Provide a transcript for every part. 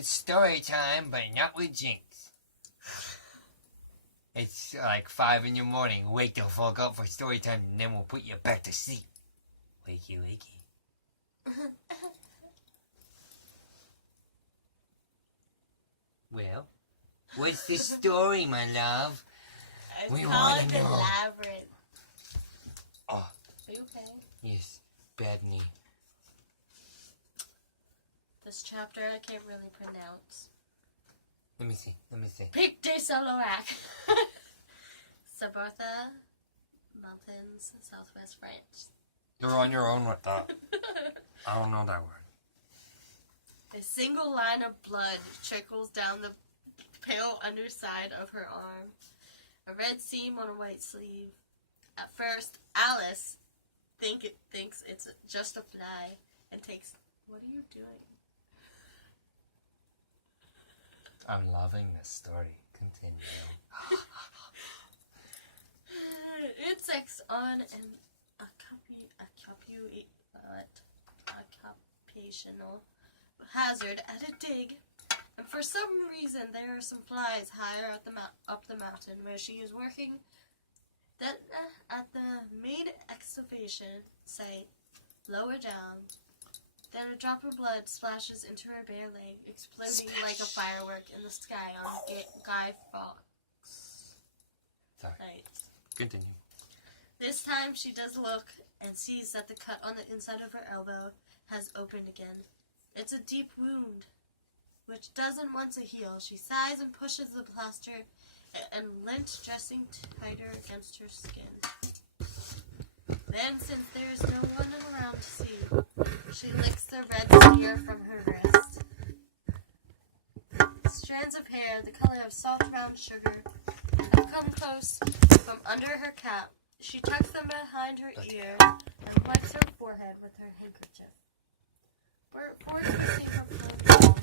It's story time, but not with Jinx. It's like 5 in the morning. Wake the fuck up for story time, and then we'll put you back to sleep. Wakey, wakey. Well, what's the story, my love? We want to know. Labyrinth. Oh. Are you okay? Yes, bad knee. This chapter I can't really pronounce. Let me see. Pic de Soloac. Sabartha Mountains, Southwest France. You're on your own with that. I don't know that word. A single line of blood trickles down the pale underside of her arm. A red seam on a white sleeve. At first, Alice thinks it's just a fly and takes... What are you doing? I'm loving this story. Continue. Insects on an occupational hazard at a dig, and for some reason there are some flies higher up the mountain where she is working. Then at the main excavation site, lower down, then a drop of blood splashes into her bare leg, exploding like a firework in the sky on Guy Fawkes. Sorry. Night. Continue. This time she does look and sees that the cut on the inside of her elbow has opened again. It's a deep wound, which doesn't want to heal. She sighs and pushes the plaster and lint dressing tighter against her skin. Then, since there is no one around to see, she licks the red smear from her wrist. Strands of hair, the color of soft brown sugar, have come close from under her cap. She tucks them behind her ear and wipes her forehead with her handkerchief. Forcing her blood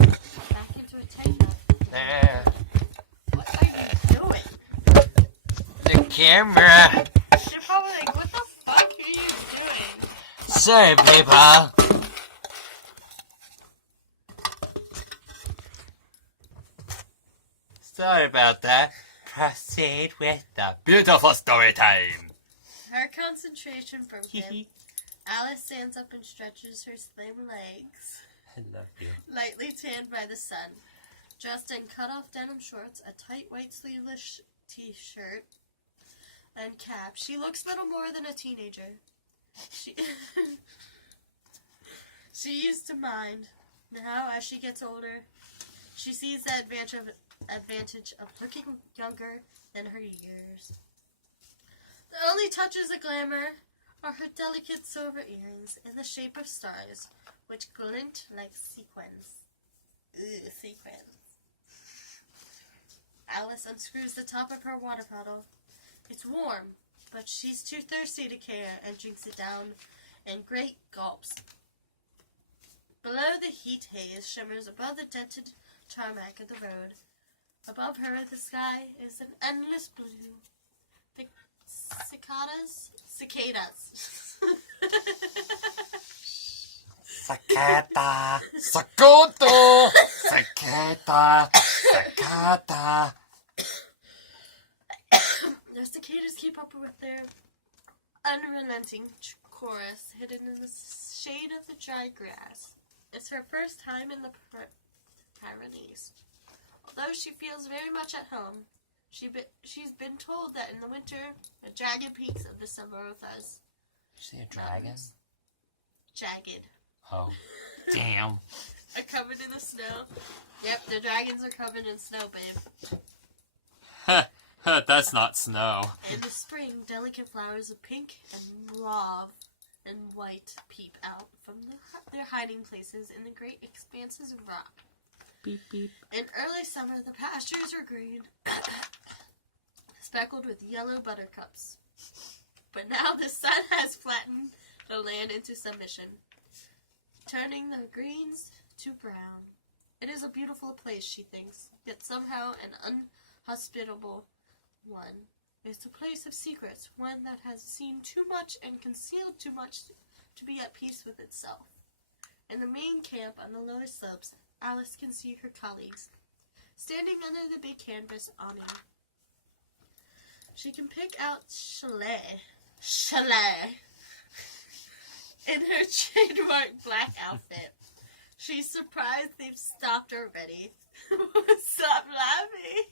back into a tight knot. There. What are you doing? The camera. They're probably like, what the fuck are you doing? Sorry, people. Sorry about that. Proceed with the beautiful story time. Her concentration broken. Alice stands up and stretches her slim legs. I love you. Lightly tanned by the sun. Dressed in cut-off denim shorts, a tight white sleeveless t-shirt, and cap, she looks little more than a teenager. She used to mind. Now, as she gets older, she sees the advantage of looking younger than her years. The only touches of glamour are her delicate silver earrings in the shape of stars, which glint like sequins. Ugh, sequins. Alice unscrews the top of her water bottle. It's warm, but she's too thirsty to care and drinks it down in great gulps. Below, the heat haze shimmers above the dented tarmac of the road. Above her, the sky is an endless blue. The cicadas. Sakata, Sakoto, Sakata, Sakata. The cicadas keep up with their unrelenting chorus, hidden in the shade of the dry grass. It's her first time in the Pyrenees. Although she feels very much at home, she's been told that in the winter, the jagged peaks of the Sabarthas. See a dragon? Jagged. Oh, damn. Are covered in the snow. Yep, the dragons are covered in snow, babe. That's not snow. In the spring, delicate flowers of pink and mauve and white peep out from their hiding places in the great expanses of rock. Beep, beep. In early summer, the pastures are green, speckled with yellow buttercups. But now the sun has flattened the land into submission, turning the greens to brown. It is a beautiful place, she thinks, yet somehow an unhospitable one. It's a place of secrets, one that has seen too much and concealed too much to be at peace with itself. In the main camp on the lower slopes, Alice can see her colleagues, standing under the big canvas awning. She can pick out Chalet, in her trademark black outfit. She's surprised they've stopped already. Stop laughing.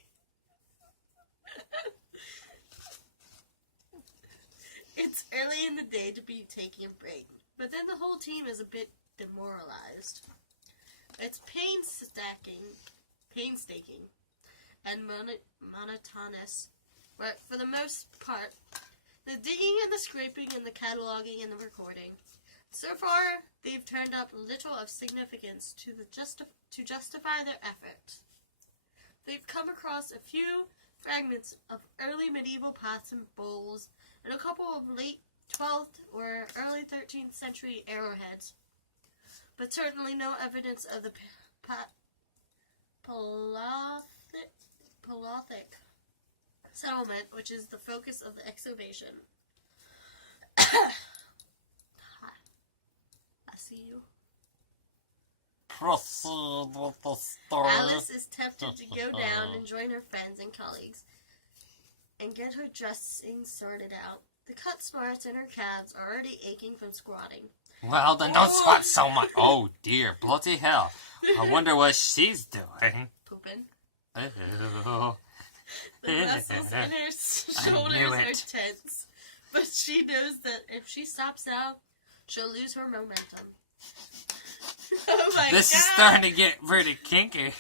It's early in the day to be taking a break, but then the whole team is a bit demoralized. It's painstaking, and monotonous, but for the most part, the digging and the scraping and the cataloging and the recording. So far, they've turned up little of significance to justify their efforts. They've come across a few fragments of early medieval pots and bowls, and a couple of late 12th or early 13th century arrowheads, but certainly no evidence of the Pelothic settlement, which is the focus of the excavation. I see you. Proceed with the story. Alice is tempted to go down and join her friends and colleagues and get her dressing sorted out. The cut marks in her calves are already aching from squatting. Well, then don't squat so much. Oh, dear. Bloody hell. I wonder what she's doing. Pooping. Ew. The muscles in her shoulders are tense, but she knows that if she stops now, she'll lose her momentum. Oh my God! This is starting to get pretty kinky.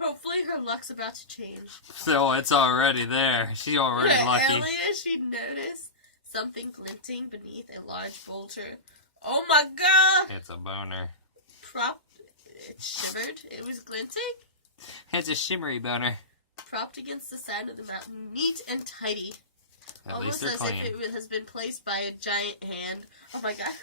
Hopefully her luck's about to change. So it's already there. She's already lucky. Earlier she noticed something glinting beneath a large boulder. Oh my God! It's a boner. It shivered. It was glinting. It's a shimmery boner. Propped against the side of the mountain, neat and tidy. At Almost least they're as clean. if it has been placed by a giant hand. Oh my God.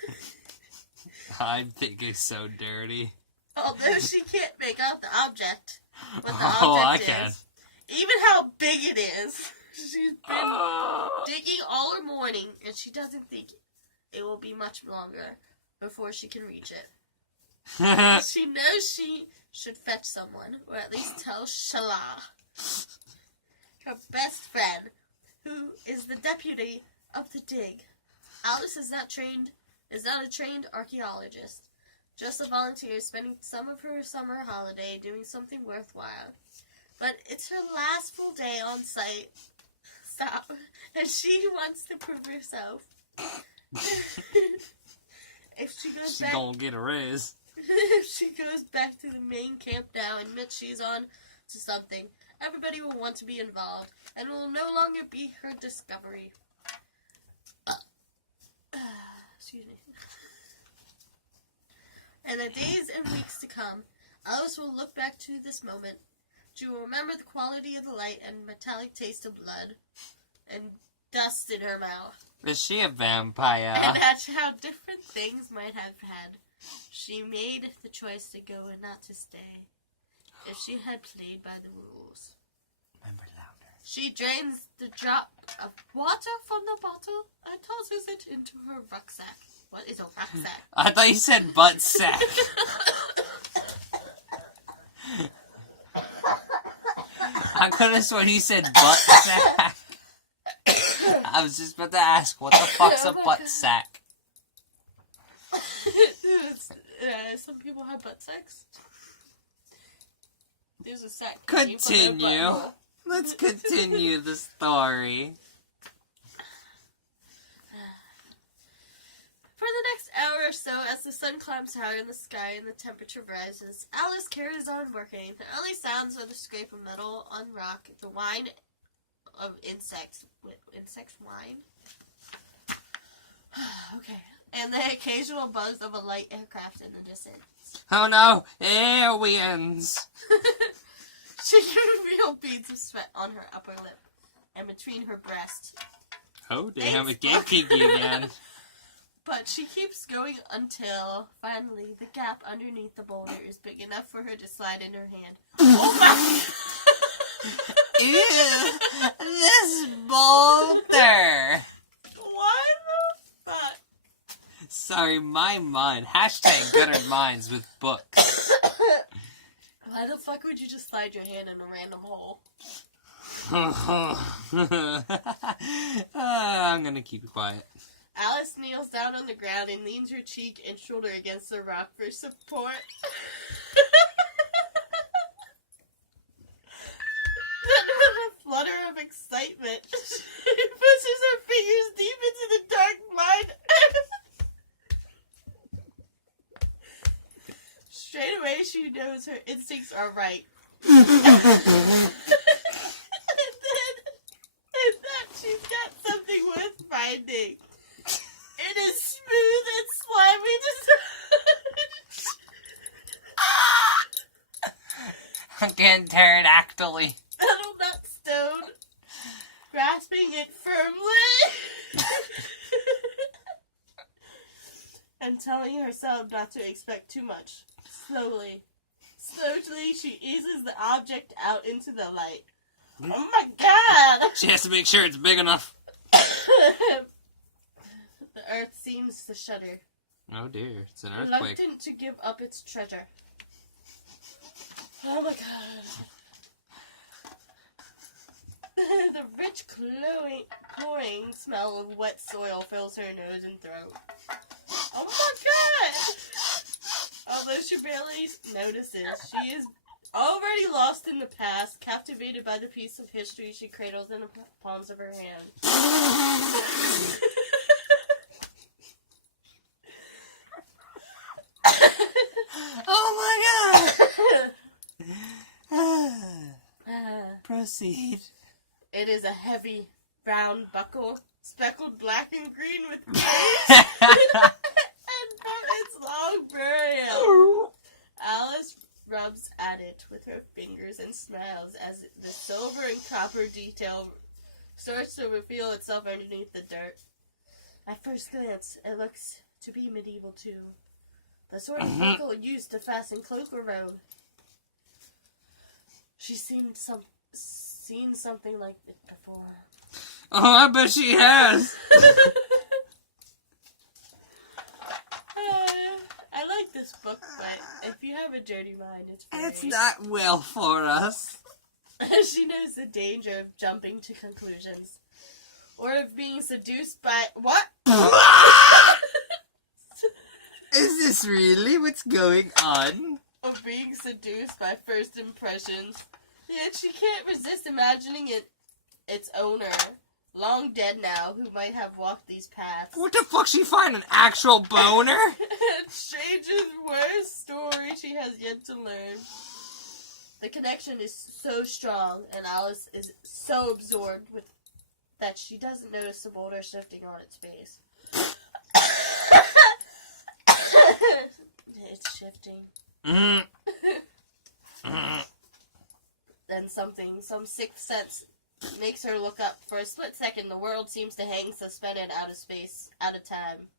I think it's so dirty. Although she can't make out the object. What the Oh, I object can. is. Even how big it is. She's been digging all her morning, and she doesn't think it will be much longer before she can reach it. She knows she should fetch someone, or at least tell Shala, her best friend, who is the deputy of the dig. Alice is not a trained archaeologist, just a volunteer spending some of her summer holiday doing something worthwhile. But it's her last full day on site. Stop. And she wants to prove herself. If she goes back, gonna get a raise. if she goes back to the main camp now and admits she's on to something, everybody will want to be involved, and it will no longer be her discovery. Excuse me. In the days and weeks to come, Alice will look back to this moment. She will remember the quality of the light and metallic taste of blood and dust in her mouth. Is she a vampire? And that's how different things might have had. She made the choice to go and not to stay. If she had played by the rules. Remember louder. She drains the drop of water from the bottle and tosses it into her rucksack. What is a rucksack? I thought you said butt sack. I could have sworn you said butt sack. I was just about to ask, what the fuck's a butt sack? Some people have butt sacks. There's a sack. Continue. Let's continue the story. For the next hour or so, as the sun climbs higher in the sky and the temperature rises, Alice carries on working. The early sounds of the scrape of metal on rock, the whine of insects. Insect whine? Okay. And the occasional buzz of a light aircraft in the distance. Oh no, aliens! She can feel beads of sweat on her upper lip and between her breasts. Oh damn, it Thanks, gave Kiki again. But she keeps going until, finally, the gap underneath the boulder is big enough for her to slide in her hand. Oh my! Ew, this boulder! Why the fuck? Sorry, my mind. Hashtag Gutter Minds with books. Why the fuck would you just slide your hand in a random hole? I'm gonna keep it quiet. Alice kneels down on the ground and leans her cheek and shoulder against the rock for support. Then with a flutter of excitement, she pushes her fingers deep into the dark mud. Straight away, she knows her instincts are right. And that she's got something worth finding. It is smooth and slimy to touch. Again, pterodactyly. Little nut stone, grasping it firmly. And telling herself not to expect too much. Slowly, she eases the object out into the light. Oh my god! She has to make sure it's big enough. The earth seems to shudder. Oh dear, it's an earthquake. Reluctant to give up its treasure. Oh my god. The rich cloying smell of wet soil fills her nose and throat. Oh my god! Although she barely notices, she is already lost in the past, captivated by the piece of history she cradles in the palms of her hand. Oh my god! Proceed. It is a heavy, brown buckle, speckled black and green with berries, and its long burial. Alice rubs at it with her fingers and smiles as the silver and copper detail starts to reveal itself underneath the dirt. At first glance, it looks to be medieval too. The sort of buckle used to fasten cloak or robe. She's seen something like it before. Oh, I bet she has. I like this book, but if you have a dirty mind, it's It's very... not well for us. She knows the danger of jumping to conclusions. Or of being seduced by... What? Is this really what's going on? Of being seduced by first impressions. Yet she can't resist imagining its owner, long dead now, who might have walked these paths. What the fuck she find? An actual boner? Strangest worst story she has yet to learn. The connection is so strong, and Alice is so absorbed with that she doesn't notice the boulder shifting on its face. It's shifting. Then some sixth sense makes her look up. For a split second, the world seems to hang suspended out of space, out of time.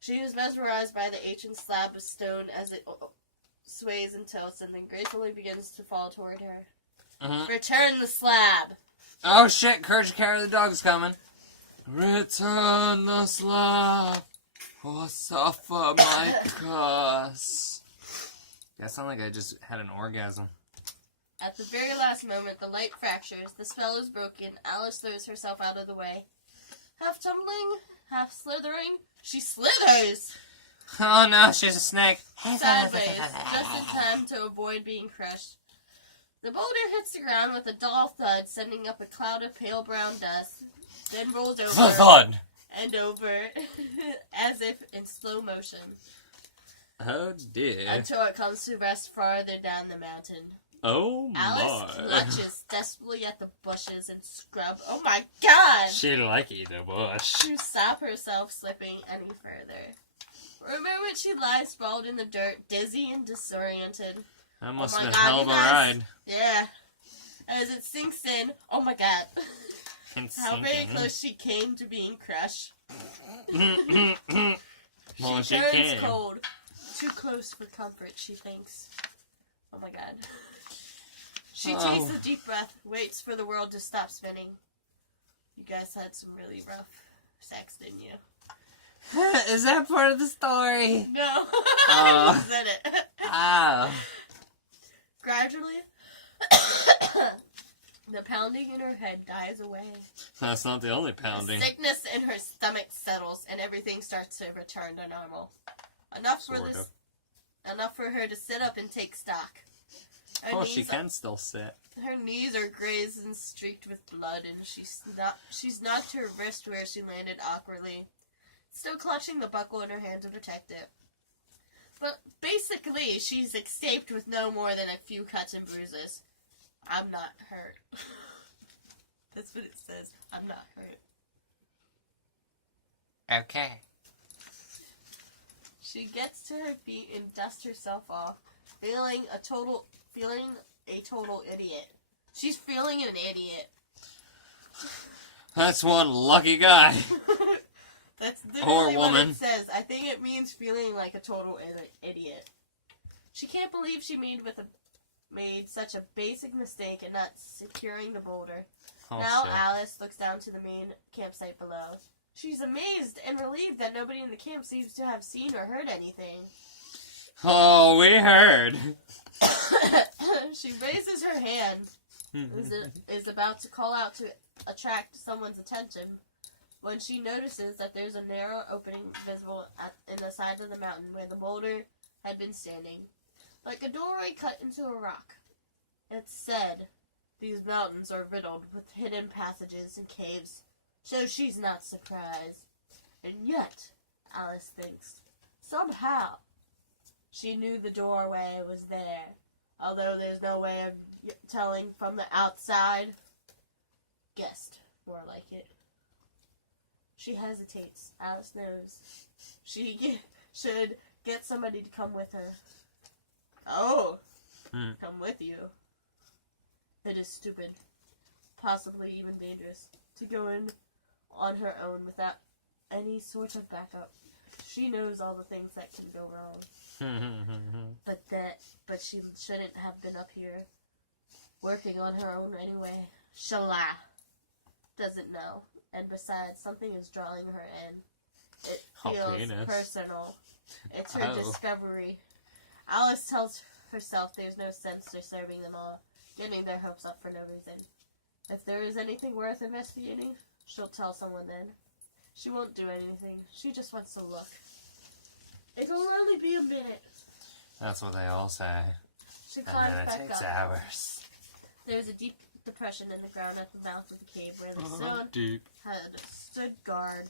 She is mesmerized by the ancient slab of stone as it sways and tilts, and then gracefully begins to fall toward her. Return the slab! Oh shit, Courage to Carry the Dog's coming. Return the slab, or suffer my curse. That sounded like I just had an orgasm. At the very last moment, the light fractures, the spell is broken, Alice throws herself out of the way. Half tumbling, half slithering, she slithers! Oh no, she's a snake. Sideways, just in time to avoid being crushed. The boulder hits the ground with a dull thud, sending up a cloud of pale brown dust, then rolls over Thud. and over, as if in slow motion, Oh dear. until it comes to rest farther down the mountain. Oh Alice my. clutches desperately at the bushes and scrub. Oh my god! She likey the bush. To stop herself slipping any further. For a moment she lies sprawled in the dirt, dizzy and disoriented. That must Oh my have been a hell of a God, you guys. ride. Yeah. As it sinks in, oh my god. It's How very sinking. close she came to being crushed. Well, she turns can. cold. Too close for comfort, she thinks. Oh my god. She takes a deep breath, waits for the world to stop spinning. You guys had some really rough sex, didn't you? Is that part of the story? No. Oh. I just said it. Oh. Gradually, the pounding in her head dies away. That's not the only The pounding. sickness in her stomach settles, and everything starts to return to normal. Enough for her to sit up and take stock. Her She knees can still sit. Her knees are grazed and streaked with blood, and she's knocked her wrist where she landed awkwardly, still clutching the buckle in her hand to protect it. But basically, she's escaped with no more than a few cuts and bruises. I'm not hurt. That's what it says. I'm not hurt. Okay. She gets to her feet and dusts herself off, feeling a total idiot. She's feeling an idiot. That's one lucky guy. That's Or literally woman. what it says. I think it means feeling like a total idiot. She can't believe she made such a basic mistake in not securing the boulder. Oh, Now shit. Alice looks down to the main campsite below. She's amazed and relieved that nobody in the camp seems to have seen or heard anything. Oh, we heard. She raises her hand, is about to call out to attract someone's attention, when she notices that there's a narrow opening visible in the side of the mountain where the boulder had been standing, like a doorway cut into a rock. It's said these mountains are riddled with hidden passages and caves, so she's not surprised. And yet, Alice thinks, somehow, she knew the doorway was there, although there's no way of telling from the outside. Guessed, more like it. She hesitates. Alice knows she should get somebody to come with her. Oh, come with you. It is stupid, possibly even dangerous, to go in on her own without any sort of backup. She knows all the things that can go wrong. But she shouldn't have been up here working on her own anyway. Shala doesn't know. And besides, something is drawing her in. It feels personal. It's her discovery. Alice tells herself there's no sense disturbing them all, getting their hopes up for no reason. If there is anything worth investigating, she'll tell someone then. She won't do anything. She just wants to look. It'll only be a minute. That's what they all say. She And climbs then it back takes up. hours. There's a deep depression in the ground at the mouth of the cave where the stone Deep. had stood guard.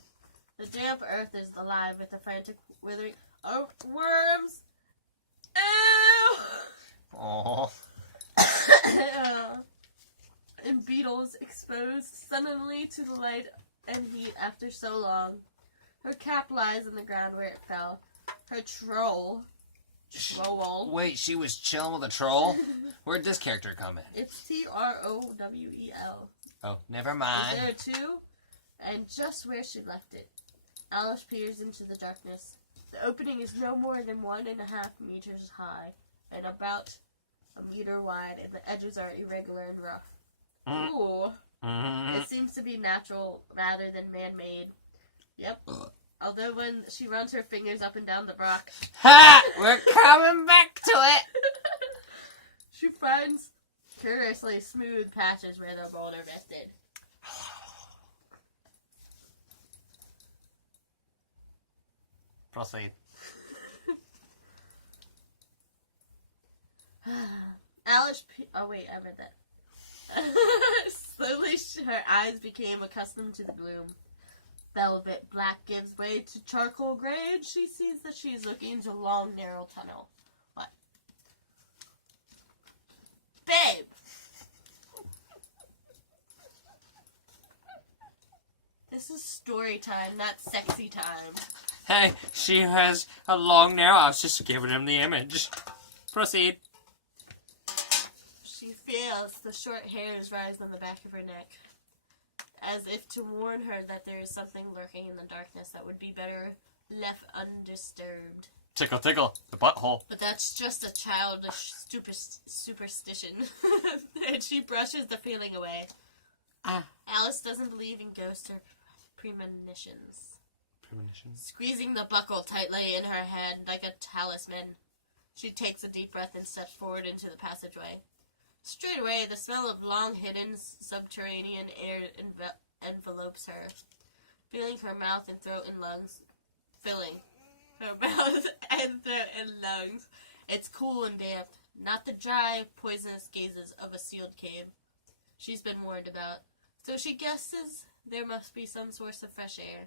The damp earth is alive with the frantic withering of worms. Ew! Aww. And beetles exposed suddenly to the light and heat after so long. Her cap lies on the ground where it fell. Her troll. Wait, she was chilling with a troll? Where'd this character come in? It's Trowel. Oh, never Is mind. there too? And just where she left it. Alice peers into the darkness. The opening is no more than 1.5 meters high and about a meter wide, and the edges are irregular and rough. Ooh. It seems to be natural rather than man-made. Yep. Although when she runs her fingers up and down the rock... Ha! We're coming back to it! she finds curiously smooth patches where the boulder rested. Proceed. Alice... Oh, wait, I read that. Slowly, her eyes became accustomed to the gloom. Velvet black gives way to charcoal gray, and she sees that she is looking into a long, narrow tunnel. What? Babe! This is story time, not sexy time. Hey, she has a long nail. I was just giving him the image. Proceed. She feels the short hairs rise on the back of her neck, as if to warn her that there is something lurking in the darkness that would be better left undisturbed. Tickle, tickle. The butthole. But that's just a childish superstition. And she brushes the feeling away. Alice doesn't believe in ghosts or premonitions. Squeezing the buckle tightly in her hand like a talisman, She takes a deep breath and steps forward into the passageway. Straight away, the smell of long-hidden subterranean air envelopes her, filling her mouth and throat and lungs. It's cool and damp, not the dry, poisonous gazes of a sealed cave she's been warned about, so she guesses there must be some source of fresh air.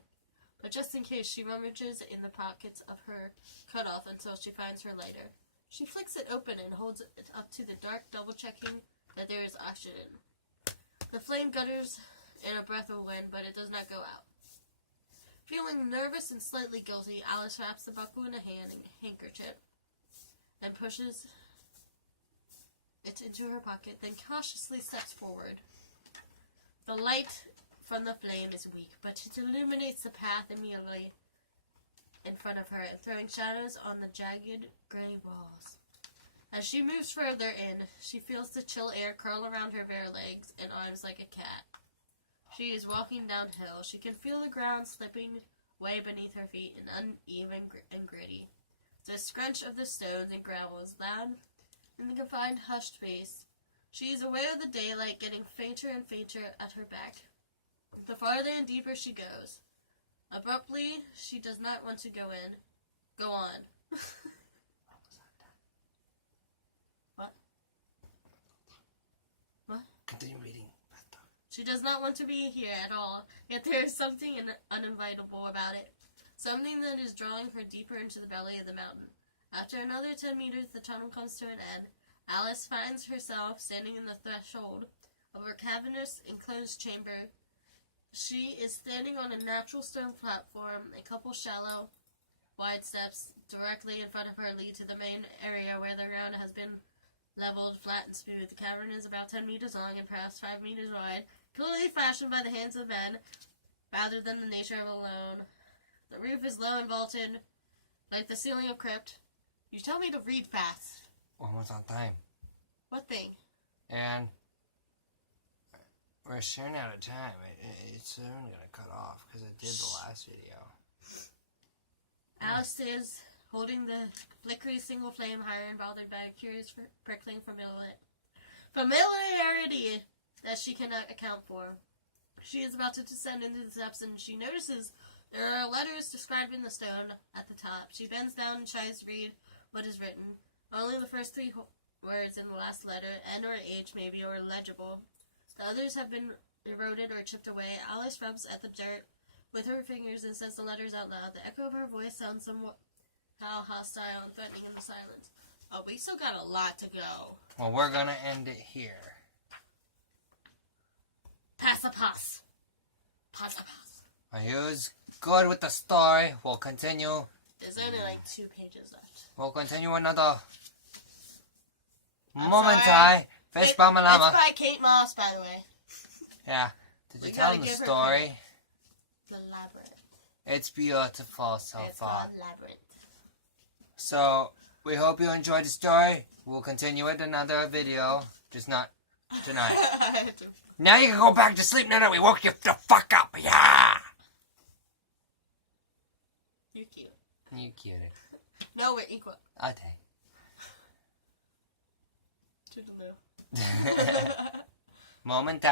But just in case, she rummages in the pockets of her cutoff until she finds her lighter. She flicks it open and holds it up to the dark, double-checking that there is oxygen. The flame gutters in a breath of wind, but it does not go out. Feeling nervous and slightly guilty, Alice wraps the buckle in a handkerchief and pushes it into her pocket, then cautiously steps forward. The light from the flame is weak, but it illuminates the path immediately in front of her, throwing shadows on the jagged gray walls. As she moves further in, she feels the chill air curl around her bare legs and arms like a cat. She is walking downhill. She can feel the ground slipping way beneath her feet and uneven and gritty. The scrunch of the stones and gravel is loud in the confined, hushed space. She is aware of the daylight getting fainter and fainter at her back. The farther and deeper she goes. Abruptly, she does not want to go on. What? What? Continue reading. She does not want to be here at all, yet there is something uninvitable about it. Something that is drawing her deeper into the belly of the mountain. After another 10 meters, the tunnel comes to an end. Alice finds herself standing in the threshold of a cavernous, enclosed chamber. She is standing on a natural stone platform. A couple shallow, wide steps directly in front of her lead to the main area where the ground has been leveled, flat, and smooth. The cavern is about 10 meters long and perhaps 5 meters wide, clearly fashioned by the hands of men, rather than the nature of alone. The roof is low and vaulted, like the ceiling of crypt. You tell me to read fast. Almost on time. What thing? And we're soon out of time. It's soon gonna cut off because I did the last video. Alice is holding the flickering single flame higher and bothered by a curious prickling familiarity that she cannot account for. She is about to descend into the steps and she notices there are letters described in the stone at the top. She bends down and tries to read what is written. Only the first 3 words in the last letter, N or H maybe, are legible. The others have been eroded or chipped away. Alice rubs at the dirt with her fingers and says the letters out loud. The echo of her voice sounds somewhat hostile and threatening in the silence. Oh, we still got a lot to go. Well, we're gonna end it here. Pass a pass. Pass a pass. Are you good with the story? We'll continue. There's only like 2 pages left. We'll continue another I'm moment. sorry. Fist It's Bamalama. by Kate Moss, by the way. Yeah. Did you We tell gotta them the give her story? The Labyrinth. It's beautiful so It's far. called Labyrinth. So, we hope you enjoyed the story. We'll continue it in another video. Just not tonight. Now you can go back to sleep now that we woke you the fuck up. Yeah! You're cute. You cute. No, we're equal. Okay. Toodaloo. Moment time.